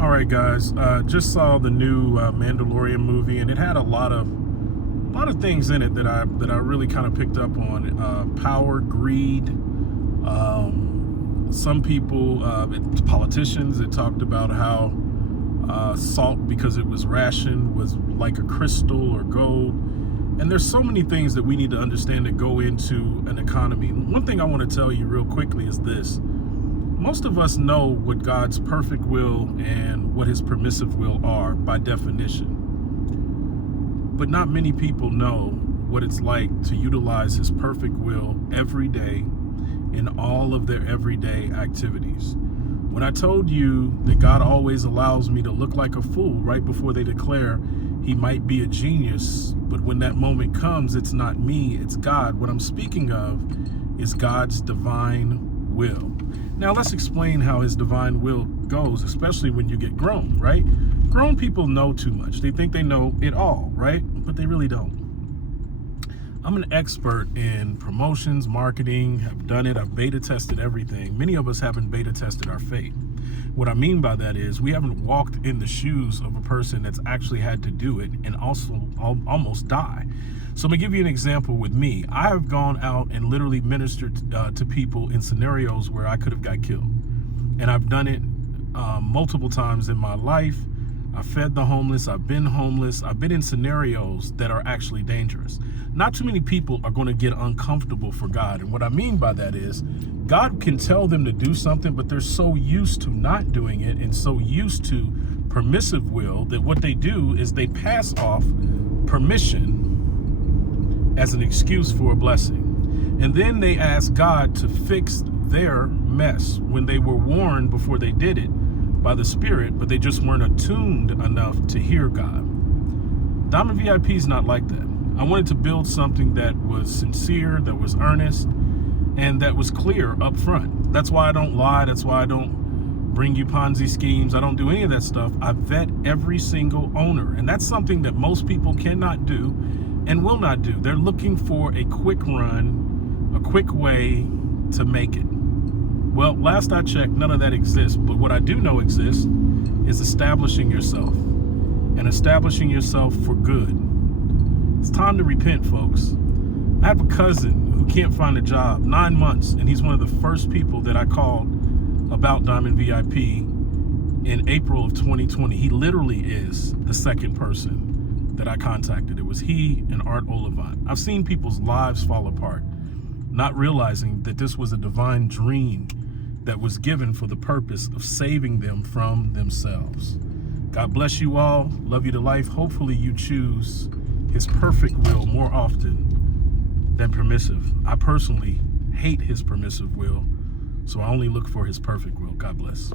All right, guys. Just saw the new Mandalorian movie, and it had a lot of things in it that I really kind of picked up on. Power, greed. Some people, politicians, it talked about how salt, because it was rationed, was like a crystal or gold. And there's so many things that we need to understand that go into an economy. One thing I want to tell you real quickly is this. Most of us know what God's perfect will and what his permissive will are by definition. But not many people know what it's like to utilize his perfect will every day in all of their everyday activities. When I told you that God always allows me to look like a fool right before they declare he might be a genius, but when that moment comes, it's not me, it's God. What I'm speaking of is God's divine will. Now let's explain how his divine will goes, especially when you get grown, right? Grown people know too much. They think they know it all, right? But they really don't. I'm an expert in promotions, marketing, have done it, I've beta tested everything. Many of us haven't beta tested our faith. What I mean by that is we haven't walked in the shoes of a person that's actually had to do it and also almost die. So I'm gonna give you an example with me. I have gone out and literally ministered to people in scenarios where I could have got killed. And I've done it multiple times in my life. I fed the homeless, I've been in scenarios that are actually dangerous. Not too many people are gonna get uncomfortable for God. And what I mean by that is, God can tell them to do something, but they're so used to not doing it and so used to permissive will that what they do is they pass off permission as an excuse for a blessing. And then they ask God to fix their mess when they were warned before they did it by the Spirit, but they just weren't attuned enough to hear God. Diamond VIP is not like that. I wanted to build something that was sincere, that was earnest, and that was clear up front. That's why I don't lie. That's why I don't bring you Ponzi schemes. I don't do any of that stuff. I vet every single owner. And that's something that most people cannot do and will not do. They're looking for a quick run, a quick way to make it. Well, last I checked, none of that exists. But what I do know exists is establishing yourself and establishing yourself for good. It's time to repent, folks. I have a cousin who can't find a job, 9 months, and he's one of the first people that I called about Diamond VIP in April of 2020. He literally is the second person that I contacted. It was he and Art Olivant. I've seen people's lives fall apart, not realizing that this was a divine dream that was given for the purpose of saving them from themselves. God bless you all. Love you to life. Hopefully you choose his perfect will more often than permissive. I personally hate his permissive will, so I only look for his perfect will. God bless.